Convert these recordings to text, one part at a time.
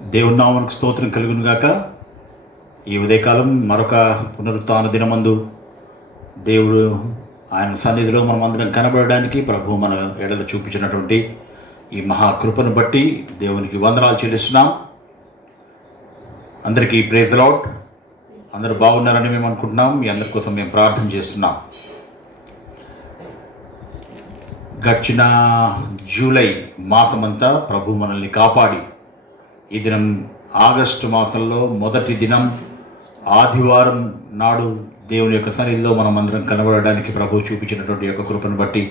దేవుని నామమునకు స్తోత్రం కలుగును గాక. ఈ ఉదయకాలం మరొక పునరుత్థాన దినమందు దేవుడు ఆయన సన్నిధిలో మనమందరం కనబడడానికి ప్రభు మన ఎడల చూపించినటువంటి ఈ మహాకృపను బట్టి దేవునికి వందనాలు చెల్లిస్తున్నాం. అందరికీ ప్రైజ్ ది లార్డ్. అందరూ బాగున్నారని మేము అనుకుంటున్నాం. మీ అందరి కోసం మేము ప్రార్థన చేస్తున్నాం. గడిచిన జూలై మాసమంతా ప్రభు మనల్ని కాపాడి ఈ దినం ఆగస్టు మాసంలో మొదటి దినం ఆదివారం నాడు దేవుని యొక్క సన్నిధిలో మనం అందరం కనబడడానికి ప్రభు చూపించినటువంటి యొక్క కృపను బట్టి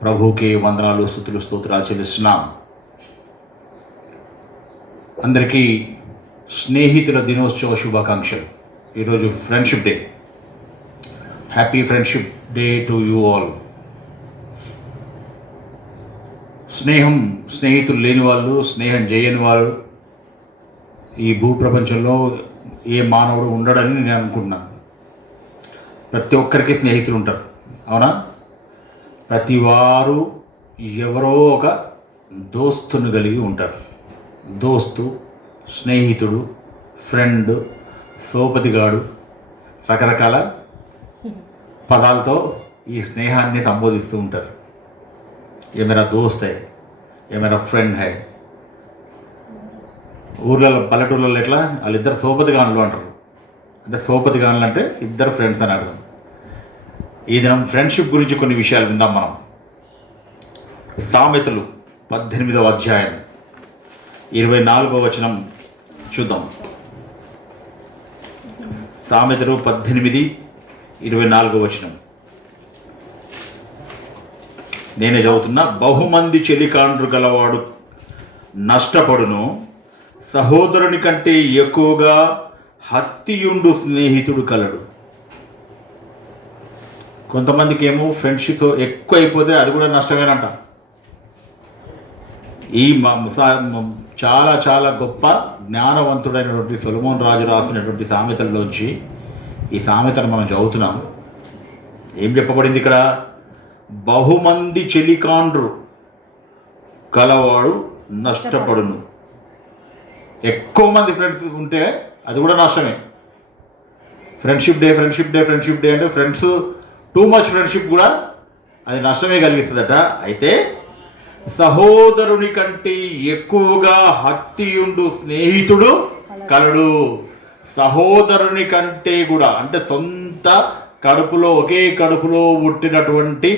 ప్రభువుకి వందనాలు, స్తుతులు, స్తోత్రాలు చెల్లిస్తున్నాం. అందరికీ స్నేహితుల దినోత్సవ శుభాకాంక్షలు. ఈరోజు friendship day. Happy friendship day to you all. స్నేహితులు లేని వాళ్ళు, స్నేహం చేయని వాళ్ళు ఈ భూప్రపంచంలో ఏ మానవుడు ఉండడని నేను అనుకుంటున్నాను. ప్రతి ఒక్కరికి స్నేహితులు ఉంటారు, అవునా? ప్రతి వారు ఎవరో ఒక దోస్తును కలిగి ఉంటారు. దోస్తు, స్నేహితుడు, ఫ్రెండ్, సోపతిగాడు, రకరకాల పదాలతో ఈ స్నేహాన్ని సంబోధిస్తూ ఉంటారు. ఏ మేరా దోస్త్ హై, ఏ మేరా ఫ్రెండ్ హై. ఊర్లలో పల్లెటూర్లలో ఎట్లా వాళ్ళిద్దరు సోపతిగానులు అంటారు. అంటే సోపతిగానులు అంటే ఇద్దరు ఫ్రెండ్స్ అని అర్థం. ఈ దినం ఫ్రెండ్షిప్ గురించి కొన్ని విషయాలు విందాం మనం. సామెతలు 18వ అధ్యాయం 24వ వచనం చూద్దాం. సామెతలు 18:24వ వచనం నేనే చదువుతున్నా. బహుమంది చెలికాండ్రు గలవాడు నష్టపడును, సహోదరుని కంటే ఎక్కువగా హత్తియుండు స్నేహితుడు కలడు. కొంతమందికి ఏమో ఫ్రెండ్షిప్ ఎక్కువ అయిపోతే అది కూడా నష్టమేనంట. ఈ చాలా చాలా గొప్ప జ్ఞానవంతుడైనటువంటి సొలొమోన్ రాజు రాసినటువంటి సామెతల్లోంచి ఈ సామెతను మనం చదువుతున్నాం. ఏం చెప్పబడింది ఇక్కడ? బహుమంది చెలికాండ్రు కలవాడు నష్టపడును. ఎక్కువ మంది ఫ్రెండ్స్ ఉంటే అది కూడా నష్టమే. ఫ్రెండ్షిప్ డే అంటే ఫ్రెండ్స్ టూ మచ్ ఫ్రెండ్షిప్ కూడా అది నష్టమే కలిగిస్తుందట. అయితే సహోదరుని కంటే ఎక్కువగా హత్తియుండు స్నేహితుడు కలడు. సహోదరుని కంటే కూడా అంటే సొంత కడుపులో, ఒకే కడుపులో పుట్టినటువంటి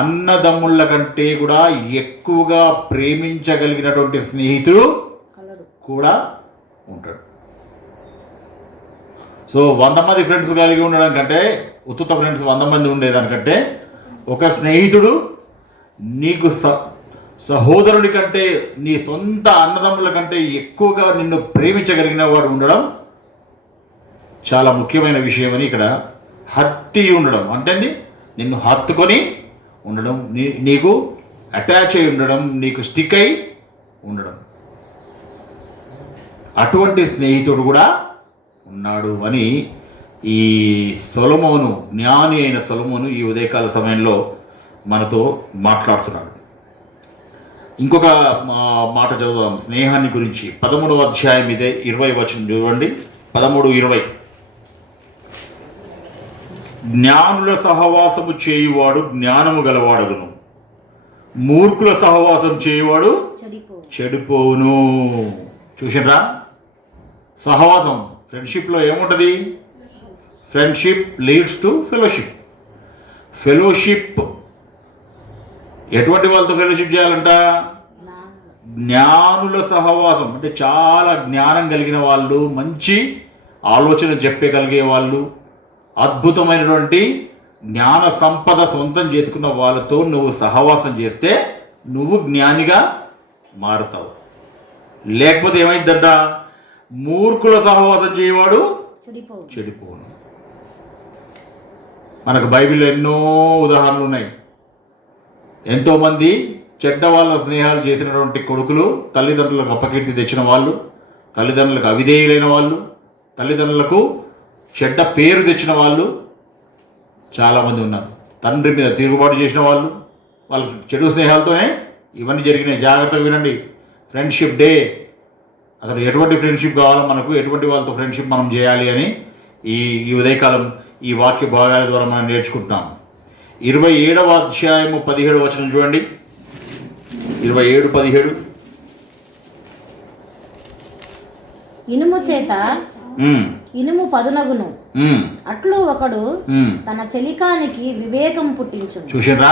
అన్నదమ్ముళ్ళ కంటే కూడా ఎక్కువగా ప్రేమించగలిగినటువంటి స్నేహితుడు కూడా ఉంటాడు. సో 100 మంది ఫ్రెండ్స్ కలిగి ఉండడం కంటే, ఉత్తుత ఫ్రెండ్స్ 100 మంది ఉండేదానికంటే ఒక స్నేహితుడు నీకు సహోదరుడి కంటే, నీ సొంత అన్నదమ్ముల కంటే ఎక్కువగా నిన్ను ప్రేమించగలిగిన వాడు ఉండడం చాలా ముఖ్యమైన విషయం అని ఇక్కడ. హత్తి ఉండడం అంటే నిన్ను హత్తుకొని ఉండడం, నీకు అటాచ్ అయి ఉండడం, నీకు స్టిక్ అయి ఉండడం. అటువంటి స్నేహితుడు కూడా ఉన్నాడు అని ఈ సొలొమోను, జ్ఞాని అయిన సొలొమోను ఈ ఉదయకాల సమయంలో మనతో మాట్లాడుతున్నాడు. ఇంకొక మాట చదువుదాం స్నేహాన్ని గురించి. 13వ అధ్యాయం ఇదే 20 వచనం చూడండి. 13:20 జ్ఞానుల సహవాసము చేయువాడు జ్ఞానము గలవాడును, మూర్ఖుల సహవాసం చేయువాడు చెడిపోవును. చూసినరా? సహవాసం, ఫ్రెండ్షిప్లో ఏముంటుంది? Friendship leads to fellowship. Fellowship ఎటువంటి వాళ్ళతో ఫెలోషిప్ చేయాలంట? జ్ఞానుల సహవాసం అంటే చాలా జ్ఞానం కలిగిన వాళ్ళు, మంచి ఆలోచన చెప్పగలిగే వాళ్ళు, అద్భుతమైనటువంటి జ్ఞాన సంపద సొంతం చేసుకున్న వాళ్ళతో నువ్వు సహవాసం చేస్తే నువ్వు జ్ఞానిగా మారుతావు. లేకపోతే ఏమైందంట? మూర్ఖుల సహవాసం చేయవాడు చెడిపోను. మనకు బైబిల్లో ఎన్నో ఉదాహరణలు ఉన్నాయి. ఎంతోమంది చెడ్డ వాళ్ళ స్నేహాలు చేసినటువంటి కొడుకులు, తల్లిదండ్రులకు అపకీర్తి తెచ్చిన వాళ్ళు, తల్లిదండ్రులకు అవిధేయులైన వాళ్ళు, తల్లిదండ్రులకు చెడ్డ పేరు తెచ్చిన వాళ్ళు చాలామంది ఉన్నారు. తండ్రి మీద తిరుగుబాటు చేసిన వాళ్ళు, వాళ్ళ చెడు స్నేహాలతోనే ఇవన్నీ జరిగినాయి. జాగ్రత్తగా వినండి. ఫ్రెండ్షిప్ డే అసలు ఎటువంటి ఫ్రెండ్షిప్ కావాలో మనకు, ఎటువంటి వాళ్ళతో ఫ్రెండ్షిప్ మనం చేయాలి అని ఈ ఈ ఉదయకాలం ఈ వాక్య భాగాల ద్వారా మనం నేర్చుకుంటున్నాం. 27వ అధ్యాయము 17వ వచనం చూడండి. 27:17. ఇనుము చేత ఇనుము పదునగును, అట్లు ఒకడు తన చెలికానికి వివేకం పుట్టించును. చూసిరా,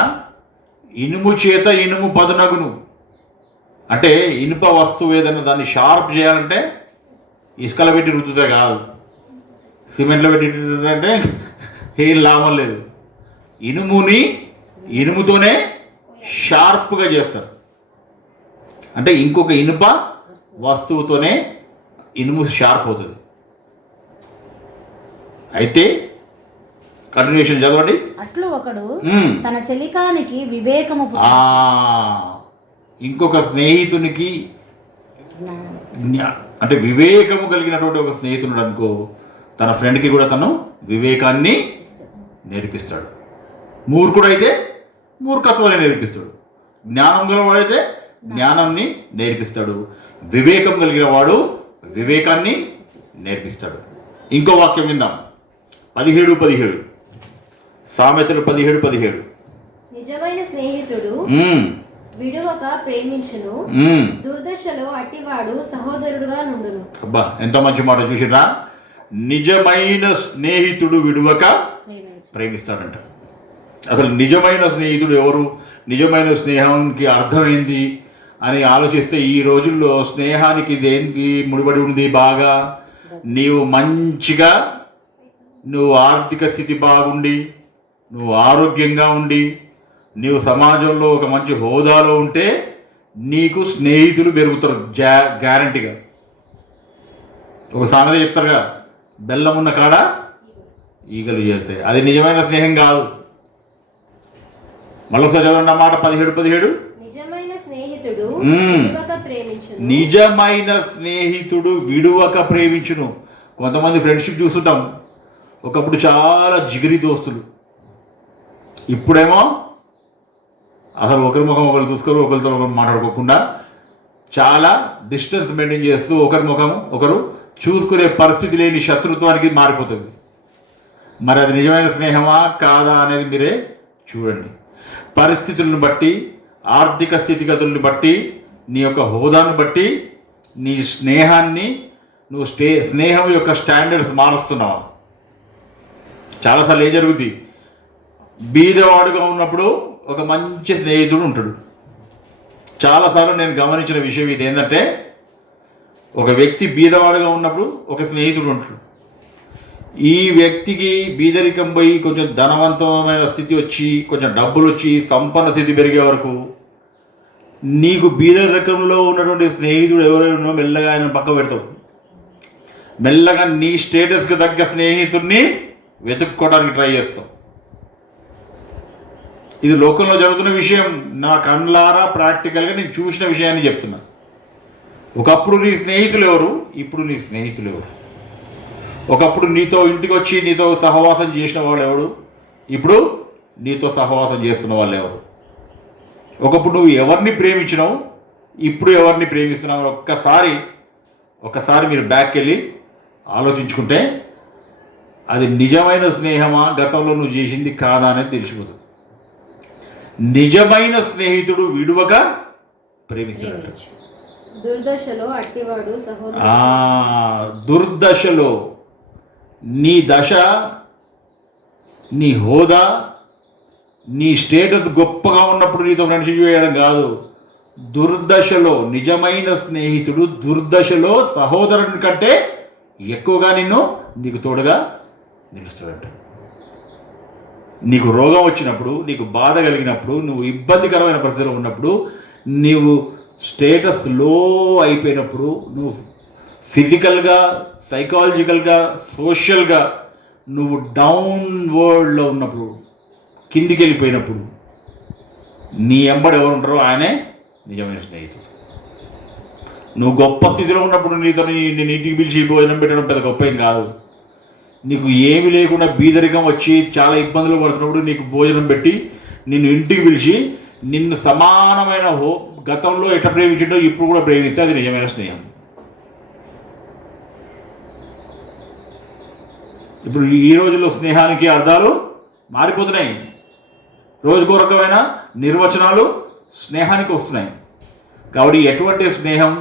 ఇనుము చేత ఇనుము పదునగును అంటే ఇనుప వస్తువు ఏదైనా దాన్ని షార్ప్ చేయాలంటే ఇసుకలో పెట్టి రుద్దుతే కాదు, సిమెంట్లో పెట్టి అంటే ఏం లాభం లేదు. ఇనుముని ఇనుముతోనే షార్ప్గా చేస్తారు. అంటే ఇంకొక ఇనుప వస్తువుతోనే ఇనుము షార్ప్ అవుతుంది. అయితే కంటిన్యూషన్ చదవండి. అట్లు ఒకడు తన చెలికానికి వివేకము ఇంకొక స్నేహితునికి అంటే వివేకము కలిగినటువంటి ఒక స్నేహితుడు అనుకో, తన ఫ్రెండ్కి కూడా తను వివేకాన్ని నేర్పిస్తాడు. మూర్ఖుడైతే మూర్ఖత్వాన్ని నేర్పిస్తాడు, జ్ఞానం గలవాడైతే జ్ఞానాన్ని నేర్పిస్తాడు, వివేకం కలిగిన వాడు వివేకాన్ని నేర్పిస్తాడు. ఇంకో వాక్యం విందాం. 17:17 సామెతలు 17:17. నిజమైన స్నేహితుడు విడువక ప్రేమించును, దుర్దశలో అట్టివాడు సహోదరుడుగా నుండును. అబ్బా, ఎంత మంచి మాట చూసిరా. నిజమైన స్నేహితుడు విడువక ప్రేమిస్తాడంట. అసలు నిజమైన స్నేహితుడు ఎవరు, నిజమైన స్నేహానికి అర్థమైంది అని ఆలోచిస్తే ఈ రోజుల్లో స్నేహానికి దేనికి ముడిపడి ఉంది బాగా? నీవు మంచిగా, నువ్వు ఆర్థిక స్థితి బాగుండి, నువ్వు ఆరోగ్యంగా ఉండి, నీవు సమాజంలో ఒక మంచి హోదాలో ఉంటే నీకు స్నేహితులు పెరుగుతారు గ్యారంటీగా. ఒక సామెత చెప్తారుగా, బెల్లం ఉన్న కాడ ఈగలు చేరుతాయి. అది నిజమైన స్నేహం కాదు. మళ్ళొకసారి చదవండి అన్నమాట. 17:17. నిజమైన స్నేహితుడు విడువక ప్రేమించును. కొంతమంది ఫ్రెండ్షిప్ చూస్తుంటాం, ఒకప్పుడు చాలా జిగిరి దోస్తులు, ఇప్పుడేమో అసలు ఒకరి ముఖం ఒకరు చూసుకోరు, ఒకరితో ఒకరు మాట్లాడుకోకుండా చాలా డిస్టెన్స్ మెయింటైన్ చేస్తూ ఒకరి ముఖం ఒకరు చూసుకునే పరిస్థితి లేని శత్రుత్వానికి మారిపోతుంది. మరి అది నిజమైన స్నేహమా కాదా అనేది మీరే చూడండి. పరిస్థితులను బట్టి, ఆర్థిక స్థితిగతులను బట్టి, నీ యొక్క హోదాను బట్టి నీ స్నేహాన్ని నువ్వు స్నేహం యొక్క స్టాండర్డ్స్ మారుస్తున్నావా? చాలాసార్లు ఏం జరుగుతుంది, బీదవాడుగా ఉన్నప్పుడు ఒక మంచి స్నేహితుడు ఉంటాడు. చాలాసార్లు నేను గమనించిన విషయం ఇది ఏంటంటే, ఒక వ్యక్తి బీదవాడుగా ఉన్నప్పుడు ఒక స్నేహితుడు ఉంటాడు. ఈ వ్యక్తికి బీదరికం పోయి కొంచెం ధనవంతమైన స్థితి వచ్చి, కొంచెం డబ్బులు వచ్చి, సంపన్న స్థితి పెరిగే వరకు నీకు బీదరికంలో ఉన్నటువంటి స్నేహితుడు ఎవరైనా మెల్లగా ఆయన పక్క పెడతావు. మెల్లగా నీ స్టేటస్కి తగ్గ స్నేహితుడిని వెతుక్కోవడానికి ట్రై చేస్తావు. ఇది లోకంలో జరుగుతున్న విషయం. నా కళ్ళారా ప్రాక్టికల్గా నేను చూసిన విషయాన్ని చెప్తున్నా. ఒకప్పుడు నీ స్నేహితులు ఎవరు, ఇప్పుడు నీ స్నేహితులు ఎవరు? ఒకప్పుడు నీతో ఇంటికి వచ్చి నీతో సహవాసం చేసిన వాళ్ళు ఎవడు, ఇప్పుడు నీతో సహవాసం చేస్తున్న వాళ్ళు ఎవరు? ఒకప్పుడు నువ్వు ఎవరిని ప్రేమించినావు, ఇప్పుడు ఎవరిని ప్రేమిస్తున్నావు? ఒక్కసారి మీరు బ్యాక్ వెళ్ళి ఆలోచించుకుంటే అది నిజమైన స్నేహమా, గతంలో నువ్వు చేసింది కాదా అనేది తెలిసిపోతుంది. నిజమైన స్నేహితుడు విడువక ప్రేమిస్తాడు. దుర్దశలో నీ దశ, నీ హోదా, నీ స్టేటస్ గొప్పగా ఉన్నప్పుడు నీతో ఫ్రెండ్షిప్ చేయడం కాదు. దుర్దశలో నిజమైన స్నేహితుడు దుర్దశలో సహోదరుని కంటే ఎక్కువగా నీకు తోడుగా నిలుస్తాడంట. నీకు రోగం వచ్చినప్పుడు, నీకు బాధ కలిగినప్పుడు, నువ్వు ఇబ్బందికరమైన పరిస్థితిలో ఉన్నప్పుడు, నీవు స్టేటస్ లో అయిపోయినప్పుడు, నువ్వు ఫిజికల్గా, సైకాలజికల్గా, సోషల్గా నువ్వు డౌన్ వరల్డ్లో ఉన్నప్పుడు, కిందికి వెళ్ళిపోయినప్పుడు నీ ఎంబడి ఎవరు ఉంటారో ఆయనే నిజమైన స్నేహితుడు. నువ్వు గొప్ప స్థితిలో ఉన్నప్పుడు నీతో నేను ఇంటికి పిలిచి భోజనం పెట్టడం పెద్ద గొప్ప ఏం కాదు. నీకు ఏమి లేకుండా బీదరికం వచ్చి చాలా ఇబ్బందులు పడుతున్నప్పుడు నీకు భోజనం పెట్టి నిన్ను ఇంటికి పిలిచి నిన్ను సమానమైన గతంలో ఎట్లా ప్రేమించిండో ఇప్పుడు కూడా ప్రేమిస్తే అది నిజమైన స్నేహం. ఇప్పుడు ఈ రోజుల్లో స్నేహానికి అర్థాలు మారిపోతున్నాయి. రోజుకో రకమైన నిర్వచనాలు స్నేహానికి వస్తున్నాయి. కాబట్టి ఎటువంటి స్నేహం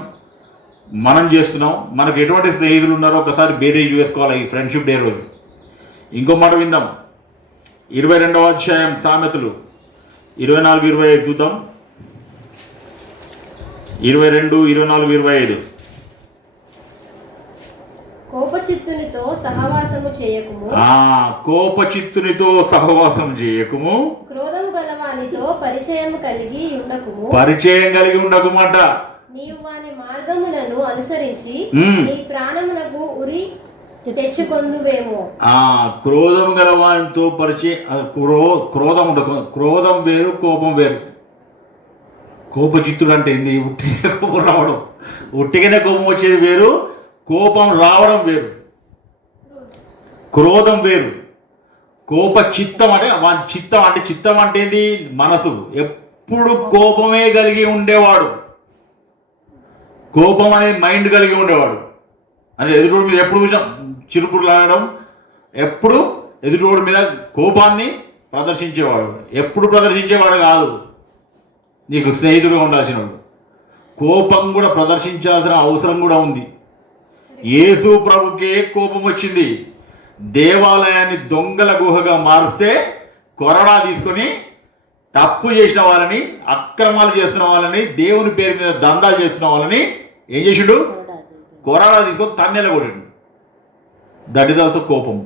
మనం చేస్తున్నాం, మనకు ఎటువంటి స్నేహితులు ఉన్నారో ఒకసారి బేరీజ్ వేసుకోవాలి ఈ ఫ్రెండ్షిప్ డే రోజు. ఇంకో మాట విందాం. 22వ అధ్యాయం సామెతలు 24-25 చూద్దాం. 22, 24, 25. కోపచిత్తునితో సహవాసము చేయకుము. కోపచిత్తునితో సహవాసం చేయకుము. క్రోధము గలవానితో పరిచయం కలిగి ఉండకుమాట. నీవు వాని మార్గములను అనుసరించి నీ ప్రాణమునకు ఉరి తెచ్చుకొందువేమో. క్రోధం గలవానితో పరిచయం. క్రోధం వేరు, కోపం వేరు. కోపచిత్తుడు అంటే ఏంది? ఉట్టిగా కోపం రావడం, ఉట్టిగానే కోపం వచ్చేది వేరు, కోపం రావడం వేరు. క్రోధం వేరు. చిత్తం అంటే చిత్తం అంటే ఏంది? మనసు. ఎప్పుడు కోపమే కలిగి ఉండేవాడు, కోపం అనే మైండ్ కలిగి ఉండేవాడు. అంటే ఎదుటోడి మీద ఎప్పుడు చూసినా చిరుపురులాడడం, ఎప్పుడు ఎదుటోడి మీద కోపాన్ని ప్రదర్శించేవాడు. ఎప్పుడు ప్రదర్శించేవాడు కాదు నీకు స్నేహితుడుగా ఉండాల్సిన వాడు. కోపం కూడా ప్రదర్శించాల్సిన అవసరం కూడా ఉంది. యేసు ప్రభుకే కోపం వచ్చింది. దేవాలయాన్ని దొంగల గుహగా మారిస్తే కొరడా తీసుకొని తప్పు చేసిన వాళ్ళని, అక్రమాలు చేస్తున్న వాళ్ళని, దేవుని పేరు మీద దందాలు చేస్తున్న వాళ్ళని ఏం చేసిండు? కొరడా తీసుకొని తన్నెల కొట్టిండు. దట్ ఈజ్ ఆల్సో కోపం.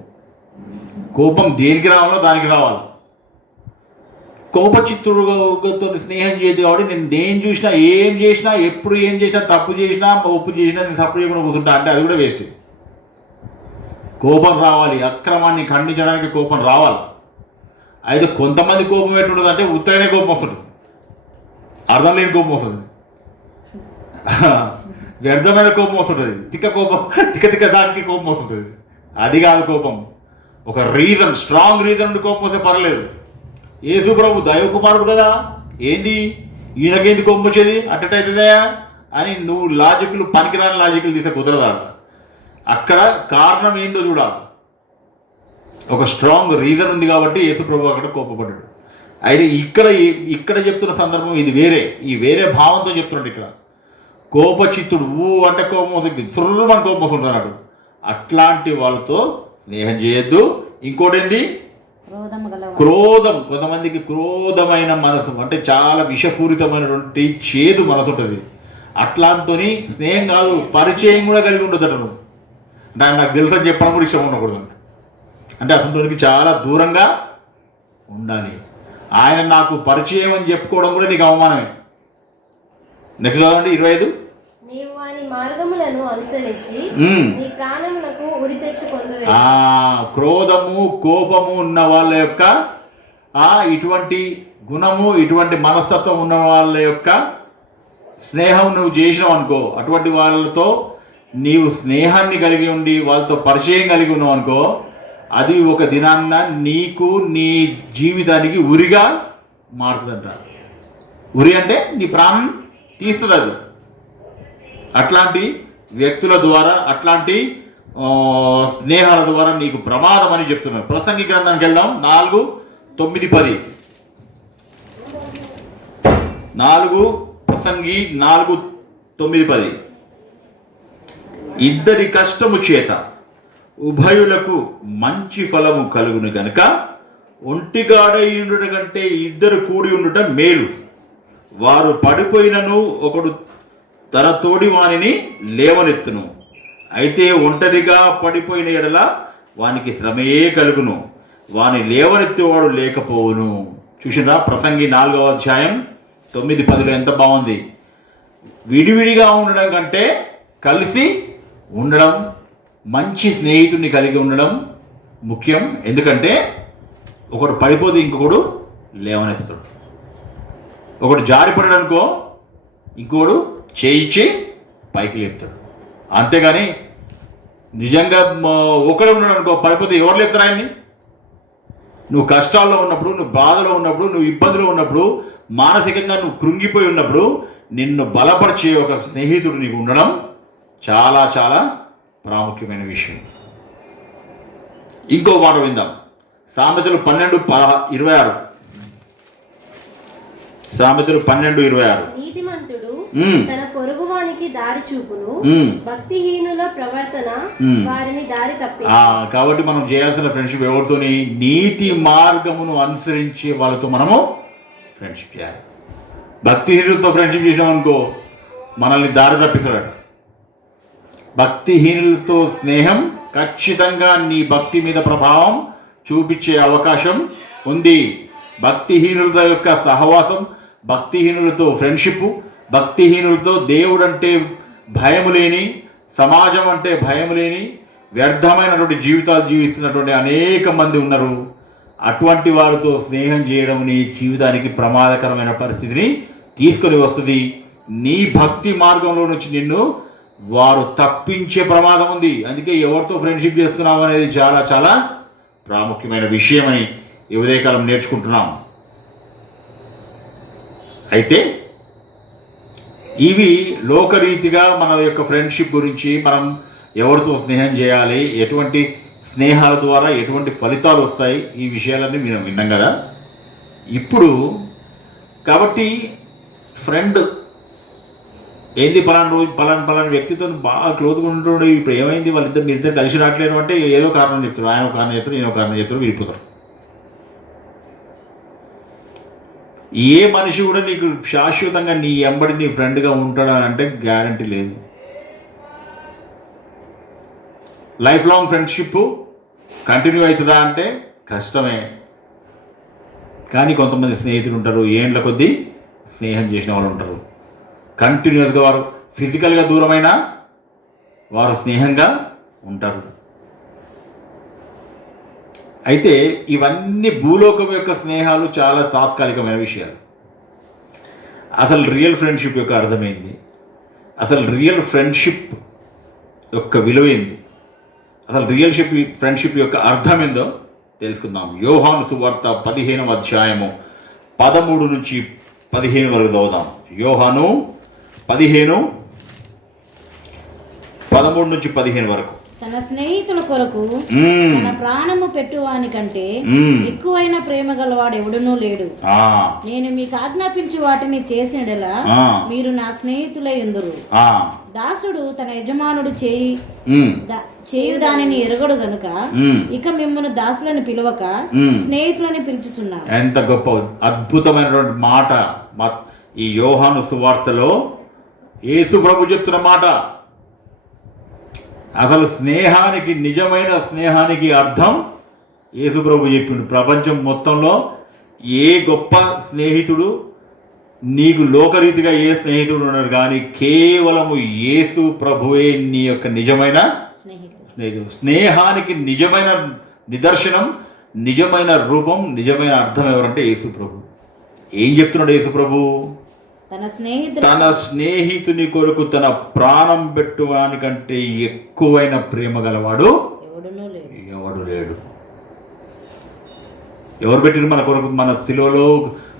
కోపం దేనికి రావాలో దానికి రావాలి. కోపచిత్తుడుతో స్నేహం చేయదు కాబట్టి నేను దేని చూసినా, ఏం చేసినా, ఎప్పుడు ఏం చేసినా, తప్పు చేసినా, ఒప్పు చేసినా నేను సపోర్ట్ చేయకుండా కూర్చుంటా అంటే అది కూడా వేస్ట్. కోపం రావాలి, అక్రమాన్ని ఖండించడానికి కోపం రావాలి. అయితే కొంతమంది కోపం ఎట్టుంటుంది అంటే ఉత్తగానే కోపం వస్తుంది, అర్థం లేని కోపం వస్తుంది, వ్యర్థమైన కోపం వస్తుంటుంది, తిక్క దానికి కోపం వస్తుంటుంది. అది కాదు కోపం. ఒక రీజన్, స్ట్రాంగ్ రీజన్ నుండి కోపం వస్తే పర్లేదు. యేసు ప్రభు దైవ కుమారుడు కదా, ఏంది ఈయనకేంది కోపం వచ్చేది, అట్టయితుందా అని నువ్వు లాజిక్లు, పనికిరాని లాజిక్లు తీసే కుదరదా? అక్కడ కారణం ఏందో చూడాలి. ఒక స్ట్రాంగ్ రీజన్ ఉంది కాబట్టి యేసు ప్రభు అక్కడ కోపపడ్డాడు. అయితే ఇక్కడ చెప్తున్న సందర్భం ఇది వేరే, ఈ వేరే భావంతో చెప్తున్నాడు. ఇక్కడ కోపచిత్తుడు అంటే కోపం వస్తుంది, సుర్రు మన కోపం వస్తుంటున్నాడు. అట్లాంటి వాళ్ళతో స్నేహం చేయొద్దు. ఇంకోటి ఏంది? క్రోధం. కొంతమందికి క్రోధమైన మనసు అంటే చాలా విషపూరితమైనటువంటి చేదు మనసు ఉంటుంది. అట్లాంటితో స్నేహం కాదు, పరిచయం కూడా కలిగి ఉండదు అతను. అంటే నాకు తెలుసని చెప్పడం కూడా ఇష్టం ఉండకూడదు. అంటే అతనికి చాలా దూరంగా ఉండాలి. ఆయన నాకు పరిచయం అని చెప్పుకోవడం కూడా నీకు అవమానమే. నెక్స్ట్ చదవండి 25. నీవు వాని మార్గములను అనుసరించి నీ ప్రాణమునకు ఉరి తెచ్చుకొందువే. క్రోధము, కోపము ఉన్న వాళ్ళ యొక్క ఇటువంటి గుణము, ఇటువంటి మనస్తత్వం ఉన్న వాళ్ళ యొక్క స్నేహం నువ్వు చేసినావు అనుకో, అటువంటి వాళ్ళతో నీవు స్నేహాన్ని కలిగి ఉండి వాళ్ళతో పరిచయం కలిగి ఉన్నావు అనుకో, అది ఒక దినాన్న నీకు నీ జీవితానికి ఉరిగా మారుతుందంట. ఉరి అంటే నీ ప్రాణం తీస్తుంది అది. అట్లాంటి వ్యక్తుల ద్వారా, అట్లాంటి స్నేహాల ద్వారా నీకు ప్రమాదం అని చెప్తున్నారు. ప్రసంగి గ్రంథానికి వెళ్దాం. 4:9-10. ప్రసంగి 4:9-10. ఇద్దరి కష్టము చేత ఉభయులకు మంచి ఫలము కలుగును గనుక ఒంటిగాడై ఉండుట కంటే ఇద్దరు కూడి ఉండుట మేలు. వారు పడిపోయినను ఒకడు తన తోడి వానిని లేవనెత్తును. అయితే ఒంటరిగా పడిపోయిన ఎడల వానికి శ్రమయే కలుగును, వాని లేవనెత్తేవాడు లేకపోవును. చూసిందా? ప్రసంగి 4వ అధ్యాయం 9-10 ఎంత బాగుంది. విడివిడిగా ఉండడం కంటే కలిసి ఉండడం, మంచి స్నేహితుడిని కలిగి ఉండడం ముఖ్యం. ఎందుకంటే ఒకడు పడిపోతే ఇంకొకడు లేవనెత్తుతాడు. ఒకడు జారిపడనుకో ఇంకోడు చేయించి పైకి లేపుతాడు. అంతేగాని నిజంగా ఒకడే ఉన్నాడు అనుకో, పడిపోతే ఎవరు లేపుతారు ఆయన్ని? నువ్వు కష్టాల్లో ఉన్నప్పుడు, నువ్వు బాధలో ఉన్నప్పుడు, నువ్వు ఇబ్బందులు ఉన్నప్పుడు, మానసికంగా నువ్వు కృంగిపోయి ఉన్నప్పుడు నిన్ను బలపరిచే ఒక స్నేహితుడు నీకు ఉండడం చాలా చాలా ప్రాముఖ్యమైన విషయం. ఇంకో మాట విందాం. సామెతలు 12:26. సామెతలు 12:26. నీతిమంతుడు తన పొరుగువానికి దారి చూపును, భక్తిహీనుల ప్రవర్తన వారిని దారి తప్పి. కాబట్టి మనం చేయాల్సిన ఫ్రెండ్షిప్ ఎవరితోని? నీతి మార్గమును అనుసరించే వాళ్ళతో మనము ఫ్రెండ్షిప్ చేయాలి. భక్తిహీనులతో ఫ్రెండ్షిప్ చేసినాం అనుకో, మనల్ని దారి తప్పిస్తాడట. భక్తిహీనులతో స్నేహం ఖచ్చితంగా నీ భక్తి మీద ప్రభావం చూపించే అవకాశం ఉంది. భక్తిహీనులతో యొక్క సహవాసం, భక్తిహీనులతో ఫ్రెండ్షిప్, భక్తిహీనులతో దేవుడు అంటే భయము లేని, సమాజం అంటే భయము లేని, వ్యర్థమైనటువంటి జీవితాలు జీవిస్తున్నటువంటి అనేక మంది ఉన్నారు. అటువంటి వారితో స్నేహం చేయడం నీ జీవితానికి ప్రమాదకరమైన పరిస్థితిని తీసుకొని వస్తుంది. నీ భక్తి మార్గంలో నుంచి నిన్ను వారు తప్పించే ప్రమాదం ఉంది. అందుకే ఎవరితో ఫ్రెండ్షిప్ చేస్తున్నావు అనేది చాలా చాలా ప్రాముఖ్యమైన విషయం అని ఈ ఉదయకాలం నేర్చుకుంటున్నాం. అయితే ఇవి లోకరీతిగా మన యొక్క ఫ్రెండ్షిప్ గురించి, మనం ఎవరితో స్నేహం చేయాలి, ఎటువంటి స్నేహాల ద్వారా ఎటువంటి ఫలితాలు వస్తాయి, ఈ విషయాలన్నీ మనం విన్నాం కదా. ఇప్పుడు కాబట్టి ఫ్రెండ్ ఏంది, పలానా వ్యక్తితో బాగా క్లోజ్గా ఉంటుండే, ఇప్పుడు ఏమైంది మీరిద్దరు కలిసి రావట్లేదు అంటే ఏదో కారణం చెప్తారు. ఆయన ఒక కారణం చెప్తారు, నేను ఒక కారణం చెప్తారు, విడిపోతారు. ఏ మనిషి కూడా నీకు శాశ్వతంగా నీ ఎంబడి నీ ఫ్రెండ్గా ఉంటాడు అని అంటే గ్యారంటీ లేదు. లైఫ్ లాంగ్ ఫ్రెండ్షిప్ కంటిన్యూ అవుతుందా అంటే కష్టమే. కానీ కొంతమంది స్నేహితులు ఉంటారు, ఏండ్ల కొద్దీ స్నేహం చేసిన వాళ్ళు ఉంటారు. కంటిన్యూస్గా వారు ఫిజికల్గా దూరమైనా వారు స్నేహంగా ఉంటారు. అయితే ఇవన్నీ భూలోకం యొక్క స్నేహాలు చాలా తాత్కాలికమైన విషయాలు. అసలు రియల్ ఫ్రెండ్షిప్ యొక్క అర్థమైంది, అసలు రియల్ ఫ్రెండ్షిప్ యొక్క విలువైంది, అసలు రియల్ ఫ్రెండ్షిప్ యొక్క అర్థం ఏందో తెలుసుకుందాం. యోహాను సువార్త 15వ అధ్యాయము 13 నుంచి 15 వరకు చదువుదాం. యోహాను 13 నుంచి 15 వరకు. తన స్నేహితుల కొరకు తన ప్రాణము పెట్టువాని కంటే ఎక్కువైన ప్రేమ గలవాడు ఎవడునూ లేడు. నేను మీకు ఆజ్ఞాపించి వాటిని చేసినలా మీరు నా స్నేహితులై ఉందురు. దాసుడు తన యజమానుడు చేయు దానిని ఎరగడు గనుక ఇక మిమ్మల్ని దాసులను పిలవక స్నేహితులని పిలుచుచున్నాను. ఎంత గొప్ప అద్భుతమైనటువంటి మాట ఈ యోహాను సువార్తలో యేసు ప్రభు చెప్తున్న మాట. అసలు స్నేహానికి, నిజమైన స్నేహానికి అర్థం యేసు ప్రభు చెప్పిండు. ప్రపంచం మొత్తంలో ఏ గొప్ప స్నేహితుడు, నీకు లోకరీతిగా ఏ స్నేహితుడు ఉన్నారు కానీ కేవలము యేసు ప్రభువే నీ యొక్క నిజమైన స్నేహితుడు. స్నేహానికి నిజమైన నిదర్శనం, నిజమైన రూపం, నిజమైన అర్థం ఎవరంటే యేసు ప్రభు. ఏం చెప్తున్నాడు యేసు ప్రభు? తన స్నేహితుని కొరకు తన ప్రాణం పెట్టువానికంటే ఎక్కువైన ప్రేమ గలవాడు ఎవడు లేడు. ఎవరు పెట్టిరు మన కొరకు? మన శిలువలో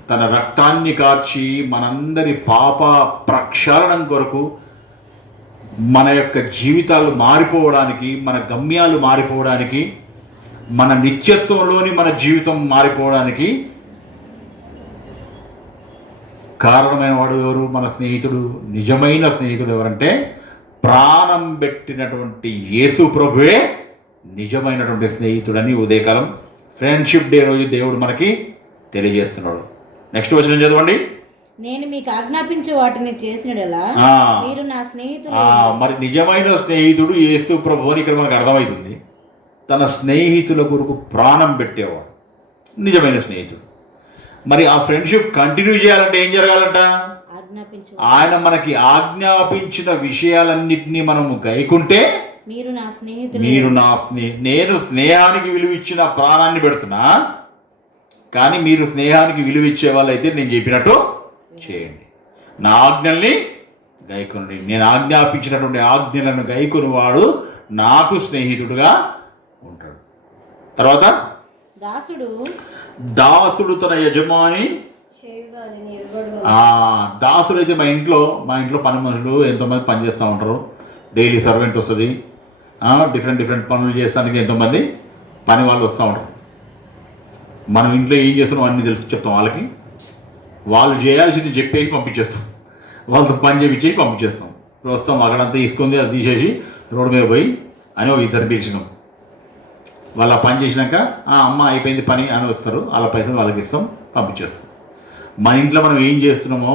తన రక్తాన్ని కార్చి మనందరి పాప ప్రక్షాళనం కొరకు, మన యొక్క జీవితాలు మారిపోవడానికి, మన గమ్యాలు మారిపోవడానికి, మన నిత్యత్వంలోని మన జీవితం మారిపోవడానికి కారణమైన వాడు ఎవరు? మన స్నేహితుడు. నిజమైన స్నేహితుడు ఎవరంటే ప్రాణం పెట్టినటువంటి యేసు ప్రభువే నిజమైనటువంటి స్నేహితుడని ఉదయకాలం ఫ్రెండ్షిప్ డే రోజు దేవుడు మనకి తెలియజేస్తున్నాడు. నెక్స్ట్ వచనం చదవండి. నేను మీకు ఆజ్ఞాపించే వాటిని చేసినలా మీరు నా స్నేహితులు. మరి నిజమైన స్నేహితుడు యేసు ప్రభు అని ఇక్కడ మనకు అర్థమవుతుంది. తన స్నేహితుల కొరకు ప్రాణం పెట్టేవాడు నిజమైన స్నేహితుడు. మరి ఆ ఫ్రెండ్షిప్ కంటిన్యూ చేయాలంటే ఏం జరగాలంట? ఆయన మనకి ఆజ్ఞాపించిన విషయాలన్నింటినీ మనము గైకుంటే నేను స్నేహానికి విలువిచ్చిన ప్రాణాన్ని పెడుతున్నా, కానీ మీరు స్నేహానికి విలువిచ్చే వాళ్ళైతే నేను చెప్పినట్టు చేయండి, నా ఆజ్ఞల్ని గైకొనండి. నేను ఆజ్ఞాపించినటువంటి ఆజ్ఞలను గైకొని వాడు నాకు స్నేహితుడుగా ఉంటాడు. తర్వాత దాసుడు తన యజమాని. దాసుడు అయితే మా ఇంట్లో పని మనుషులు ఎంతోమంది పని చేస్తూ ఉంటారు. డైలీ సర్వెంట్ వస్తుంది, డిఫరెంట్ పనులు చేస్తానికి ఎంతోమంది పని వాళ్ళు వస్తూ ఉంటారు. మనం ఇంట్లో ఏం చేస్తున్నాం అన్నీ తెలుసు చెప్తాం వాళ్ళకి. వాళ్ళు చేయాల్సింది చెప్పేసి పంపించేస్తాం, వాళ్ళతో పని చేయించేసి పంపించేస్తాం. వస్తాం అక్కడంతా తీసుకుంది అది తీసేసి రోడ్డు మీద పోయి అని ఒక ఇద్దరు పిలిచినాం. వాళ్ళ పని చేసినాక అమ్మ అయిపోయింది పని అని వస్తారు, వాళ్ళ పైసలు వాళ్ళకి ఇస్తాం, పంపించేస్తాం. మన ఇంట్లో మనం ఏం చేస్తున్నామో,